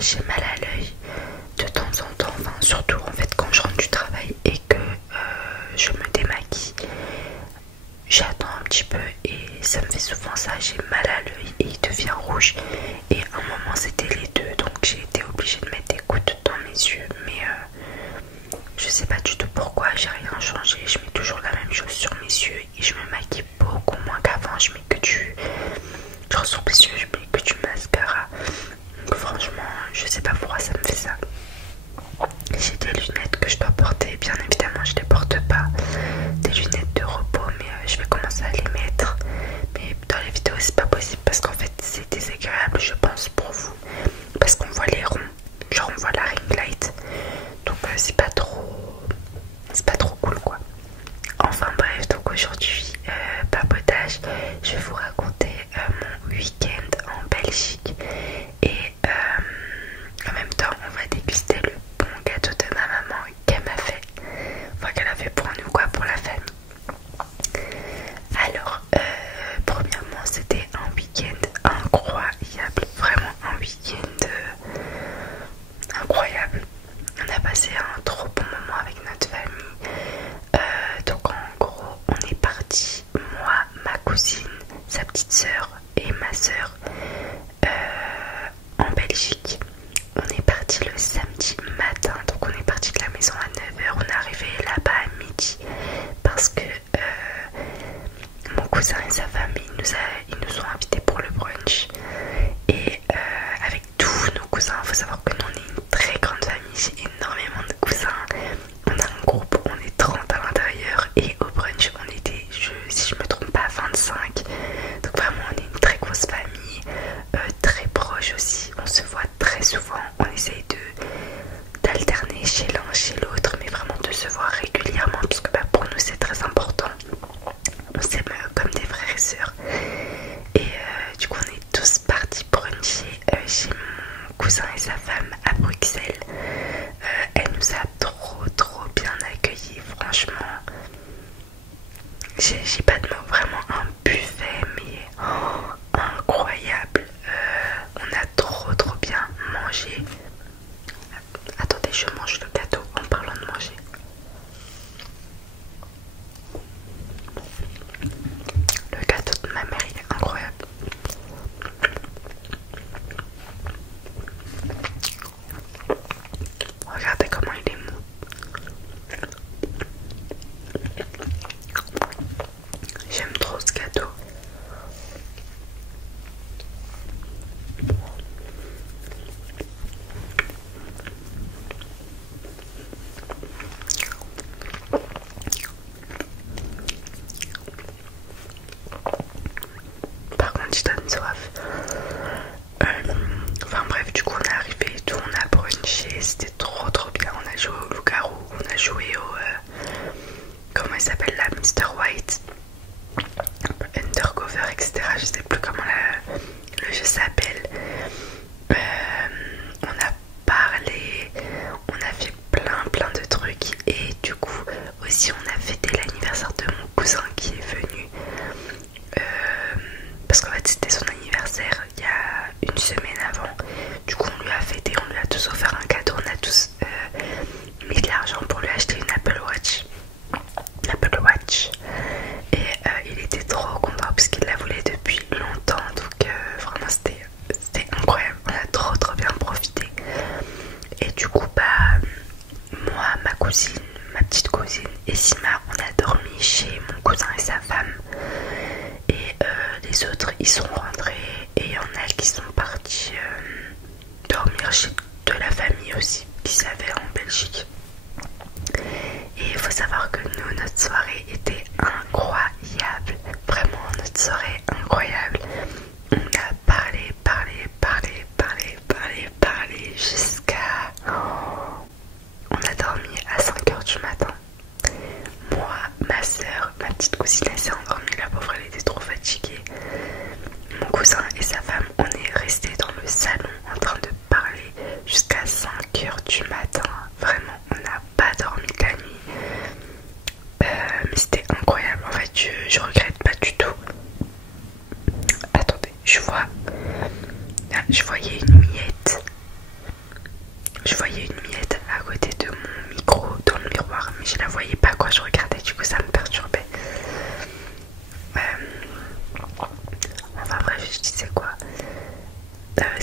j'ai mal à l'œil de temps en temps, enfin surtout en fait quand je rentre du travail et que je me démaquille, j'attends un petit peu et ça me fait souvent ça, j'ai mal à l'œil et il devient rouge, et à un moment c'était les deux, donc j'ai été obligée de mettre des gouttes dans mes yeux, mais je sais pas du tout pourquoi, j'ai rien changé, je mets toujours la même chose sur mes yeux et je me maquille beaucoup moins qu'avant, je mets que du genre sur mes yeux, je mets que du mascara, donc franchement je sais pas pourquoi ça me fait ça. J'ai des lunettes que je dois porter, bien évidemment je les porte pas, des lunettes de repos, mais je vais commencer à les mettre, mais dans les vidéos c'est pas possible parce qu'en fait c'est désagréable je pense pour vous, parce qu'on voit les ronds, genre on voit la ring light, donc c'est pas trop cool quoi. Enfin bref, donc aujourd'hui papotage, je vais vous raconter mon week-end en Belgique et en même temps on va déguster le bon gâteau de ma maman qu'elle m'a fait, enfin qu'elle a fait pour nous quoi, pour la famille. Alors premièrement c'était un week-end incroyable, vraiment un week-end incroyable. On a passé un trop bon moment avec notre famille. Donc en gros on est parti, moi, ma cousine, sa petite soeur et ma soeur en Belgique. On est parti le samedi matin, donc on est parti de la maison à 9h, on est arrivé là-bas à midi parce que mon cousin et sa famille ils nous ont invités pour le brunch, et avec tous nos cousins, il faut savoir que nous on est une très grande famille, j'ai énormément de cousins, on a un groupe, on est 30 à l'intérieur, et au brunch on était, si je me trompe pas, 25, donc vraiment on est une très grosse famille, très proche aussi, on se voit très souvent, on essaye d'alterner chez l'un chez l'autre, mais vraiment de se voir régulièrement parce que pour nous c'est très important, on s'aime comme des frères et sœurs. Et du coup on est tous partis bruncher chez mon cousin et sa femme à Bruxelles. Elle nous a trop bien accueillis, franchement j'ai pas de mots, vraiment un buffet mais incroyable. On a trop bien mangé. Attendez, je mange le gâteau en parlant de manger. Le gâteau de ma mère il est incroyable. Regardez comment il est mou. J'aime trop ce gâteau. Par contre, il donne soif. Enfin bref, du coup on est arrivé et tout, on a brunché, c'était trop bien. On a joué au loup-garou, on a joué au comment il s'appelle là, Mr. White, Undercover, etc. Je sais plus comment le jeu s'appelle. On a parlé, on a fait plein de trucs, et du coup aussi on a fêté l'anniversaire de mon cousin qui est venu. Parce qu'en fait c'était son anniversaire il y a une semaine avant, du coup on lui a fêté, on lui a tous offert un cadeau, on a tous mis de l'argent pour lui acheter une Apple Watch, et il était trop content parce qu'il la voulait depuis longtemps, donc vraiment c'était incroyable, on a trop bien profité. Et du coup moi, ma cousine, ma petite cousine et Sima, on a dormi chez mon cousin et sa femme, et les autres ils sont rentrés, et il y en a qui sont partis dormir chez de la famille aussi qu'ils avaient en Belgique. Et il faut savoir que nous, notre soirée était incroyable, vraiment notre soirée incroyable. On a parlé jusqu'à... On a dormi à 5h du matin. Moi, ma soeur, ma petite cousine, elle s'est endormie, la pauvre elle était trop fatiguée. Mon cousin et sa femme, on est restés dans le salon en train de parler jusqu'à 5h du matin. Vraiment, on n'a pas dormi de la nuit. Mais c'était incroyable, en fait je regrette pas du tout. Attendez, je voyais une miette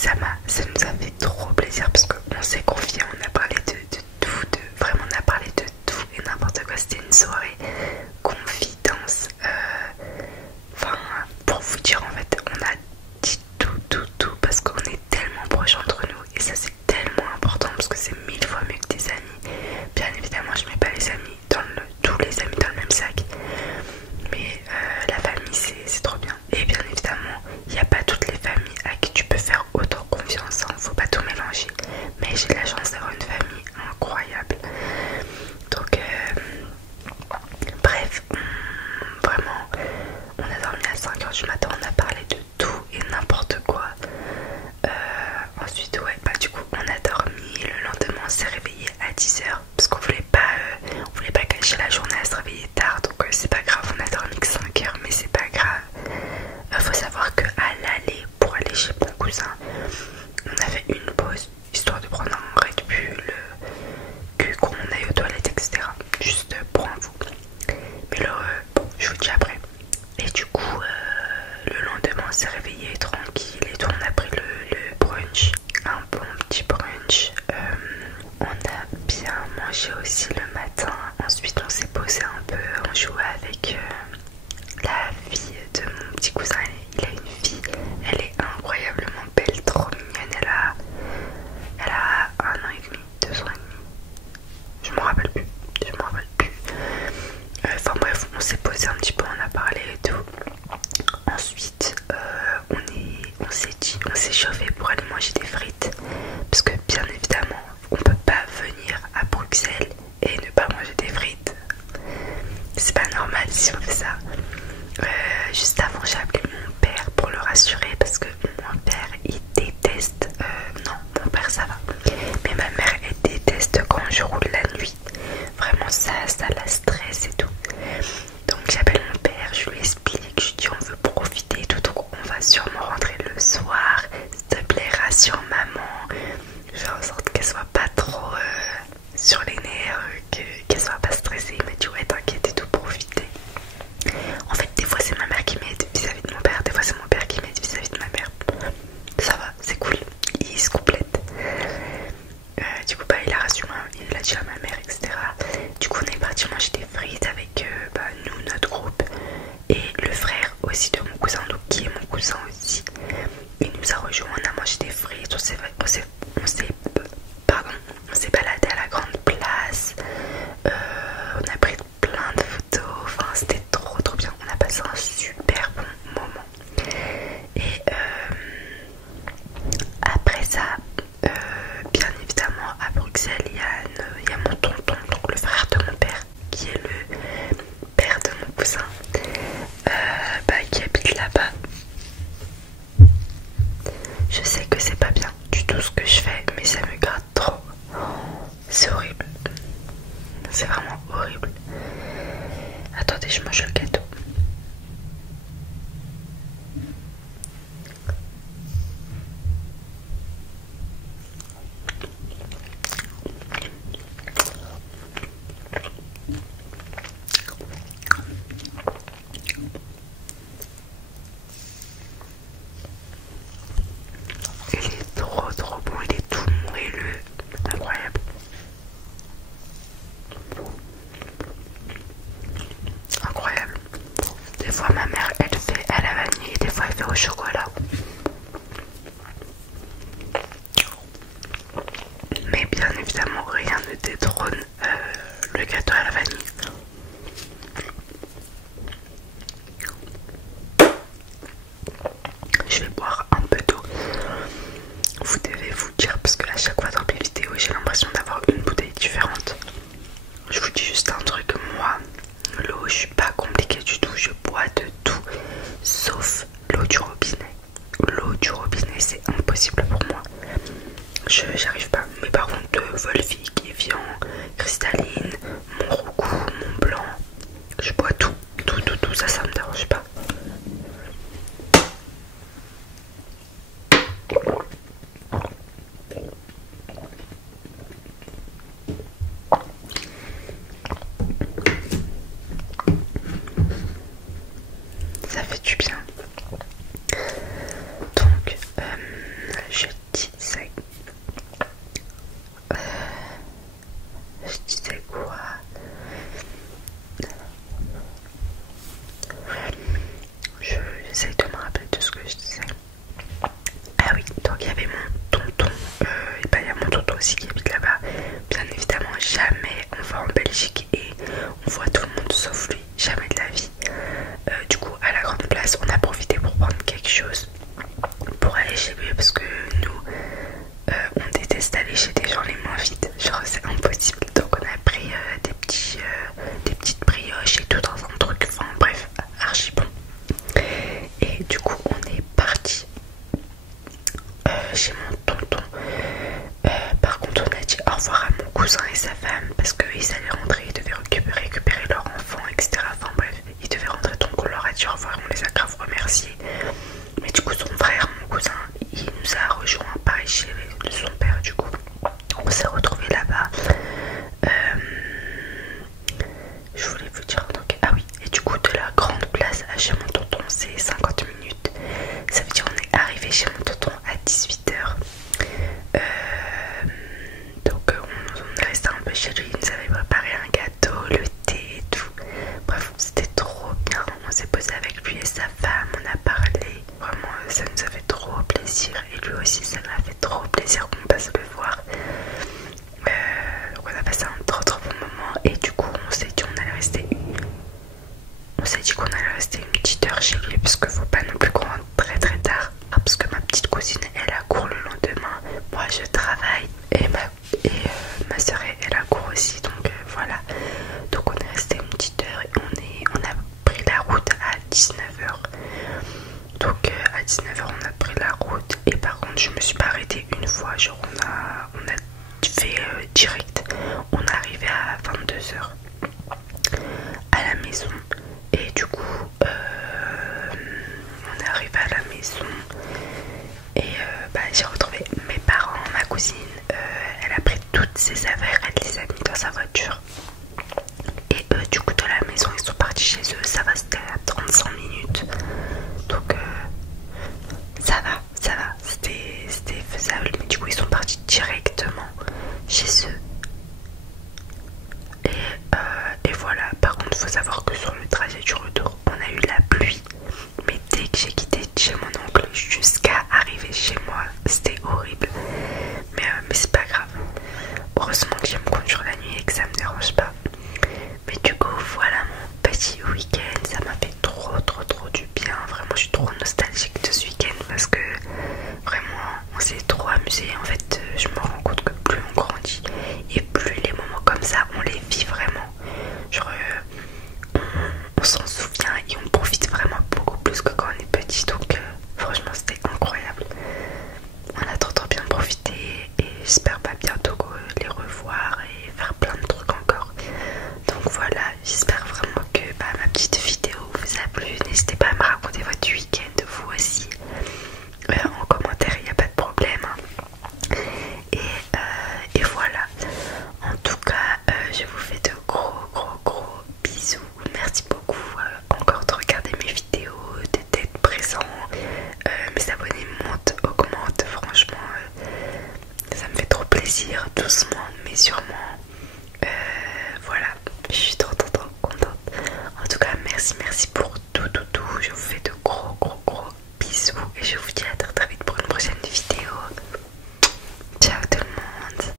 ça nous a fait trop plaisir parce qu'on s'est confié, on a parlé de tout, vraiment on a parlé de tout et n'importe quoi. C'était une soirée confidence. Enfin, pour vous dire, en fait, on a dit tout parce qu'on est tellement proches entre nous et ça c'est tellement important parce que c'est 1000 fois mieux que des amis. Bien évidemment, je mets pas les amis tous les amis dans le même sac, mais la famille c'est trop bien. Et bien évidemment, il n'y a pas toutes les familles à qui tu peux faire autant confiance, hein. Faut pas tout mélanger. Mais j'ai de la chance d'avoir une famille incroyable. Donc, bref, vraiment, on a dormi à 5h du matin, on a parlé de tout et n'importe quoi. Ensuite, ouais, bah du coup, on a dormi. Le lendemain, on s'est réveillé à 10h parce qu'on voulait pas gâcher la journée à se réveiller tard. Donc, c'est pas grave, on a dormi que 5h, mais c'est pas grave. Faut savoir qu'à l'aller, pour aller chez mon cousin, on a fait une pause histoire de prendre un Red Bull, qu'on aille aux toilettes, etc. Juste pour info. Mais là, bon, je vous dis après. Et du coup, le lendemain, on s'est réveillé tranquille et tout. On a pris le brunch, un bon petit brunch. On a bien mangé aussi le matin. Ensuite, on s'est posé un peu, on jouait avec la fille de mon petit cousin. Il a une fille, elle est incroyablement belle, trop mignonne. Elle a 1 an et demi, 2 ans et demi. Je m'en rappelle plus. Enfin bref, on s'est posé un petit peu, on a parlé et tout. Ensuite, on s'est chauffé pour aller manger des frites. Parce que bien évidemment, on peut pas venir à Bruxelles et ne pas manger des frites. C'est pas normal si on fait ça. Juste avant, j'ai appelé mon père pour le rassurer parce que mon père il déteste. Non, mon père ça va. Mais ma mère elle déteste quand je roule la nuit. Vraiment, ça la stresse et tout. Donc, j'appelle mon père, je lui explique, je lui dis on veut profiter et tout. Donc, on va sûrement rentrer le soir. S'il te plaît, rassure maman. Je fais en sorte qu'elle soit pas trop sur les nerfs, qu'elle soit pas stressée. Il m'a dit ouais, t'inquiète et tout, profiter. En fait, des fois c'est ma mère qui m'aide vis-à-vis de mon père, des fois c'est mon père qui m'aide vis-à-vis de ma mère. Ça va, c'est cool, ils se complètent. Du coup, bah, il a dit à ma mère, etc. Du coup, on est parti manger des frites avec nous, notre groupe, et le frère aussi de mon cousin, donc qui est mon cousin aussi. Il nous a rejoint, on a mangé des frites, on s'est baladé à la grande place. On a pris plein de photos, enfin c'était trop bien, on a passé un super bon moment. Et après ça, bien évidemment à Bruxelles il y a mon tonton, donc le frère de mon père, qui est le père de mon cousin, qui habite là-bas. Je sais que c'est pas bien du tout ce que je fais, mais ça me gratte trop. C'est horrible. C'est vraiment horrible. Attendez, je mange le gâteau. Il est trop bon, il est tout moelleux, incroyable. Incroyable. Des fois ma mère elle fait à la vanille, des fois elle fait au chocolat. Mais bien évidemment rien ne détrône le gâteau à la vanille. Je vais boire un peu d'eau. Vous devez vous dire, parce que à chaque fois dans mes vidéos j'ai l'impression d'avoir une bouteille différente. Je vous dis juste un truc, moi l'eau je suis pas compliquée du tout, je bois de tout sauf l'eau du robinet. L'eau du robinet c'est impossible pour moi, j'arrive pas. Mais par contre Volvic, Evian, cristalline, mon Roucou, mon blanc, je bois tout, ça me dérange pas. Ça fait du bien. Donc je aussi qui habite là-bas. Bien évidemment, jamais on va en Belgique et on voit tout le monde sauf lui, jamais de la vie. Du coup, à la grande place, on a profité pour prendre quelque chose pour aller chez lui parce que nous, on déteste aller chez des gens les moins vides, genre c'est impossible. Donc on a pris des petites brioches et tout dans un truc, enfin bref, archi bon. Et du coup on est parti chez mon tonton. Par contre on a dit au revoir à mon cousin et sa femme parce qu'ils allaient rentrer, ils devaient récupérer leur enfant, etc. Enfin bref, ils devaient rentrer, donc on leur a dit au revoir, on les a grave remerciés. Mais du coup son frère, mon cousin, il nous a rejoint pareil chez son père. Du coup on s'est retrouvés là-bas. Je voulais vous dire donc, ah oui, et du coup de la grande place à chez mon tonton c'est 50 minutes. Ça veut dire on est arrivé chez mon tonton à 18h. Donc on est resté un peu chez lui, il nous avait préparé un gâteau, le thé et tout. Bref, c'était trop bien. On s'est posé avec lui et sa femme, on a parlé. Vraiment, ça nous a fait trop plaisir. Et lui aussi, ça m'a fait trop plaisir qu'on passe le voir. Donc on a passé un trop bon moment. Et du coup, on s'est dit qu'on allait rester une petite heure chez lui parce qu'il faut pas non plus qu'on rentre très tard. Parce que ma petite cousine, elle a cours le lendemain. Moi, je travaille et ma soeur, elle a cours aussi. Donc voilà. Donc on est resté une petite heure et on a pris la route à 19h. Donc à 19h on a pris la route et par contre je me suis pas arrêtée une fois, genre on a fait direct, on est arrivé à 22h à la maison et du coup on est arrivé à la maison et j'ai retrouvé mes parents, ma cousine, elle a pris toutes ses affaires, elle les a mis dans sa voiture et du coup de la maison ils sont partis chez eux, ça va, c'était à 35 minutes donc ça va, c'était faisable, mais du coup ils sont partis directement chez eux. Et voilà, par contre il faut savoir que sur le trajet du retour, on a eu la pluie. Mais dès que j'ai quitté chez mon oncle jusqu'à arriver chez moi, c'était horrible. Mais c'est pas grave. Heureusement que j'aime conduire la nuit et que ça me dérange pas. Mais du coup voilà mon petit week-end, ça m'a fait trop du bien. Vraiment je suis trop nostalgique de ce week-end parce que vraiment on s'est trop amusé. En fait je me rends compte que plus on grandit et plus les moments comme ça on les vit vraiment. Genre on s'en souvient et on profite vraiment beaucoup plus que quand on est petit. Donc franchement c'était incroyable. On a trop bien profité et j'espère bientôt les revoir et faire plein de trucs encore. Donc voilà, j'espère vraiment que ma petite vidéo vous a plu. N'hésitez pas à me raconter votre week-end vous aussi en commentaire, il n'y a pas de problème. Et voilà, en tout cas je vous fais de gros bisous. Merci beaucoup encore de regarder mes vidéos, d'être présent. Mes abonnés augmentent, franchement ça me fait trop plaisir, doucement mais sûrement. Voilà, je suis trop contente. En tout cas merci pour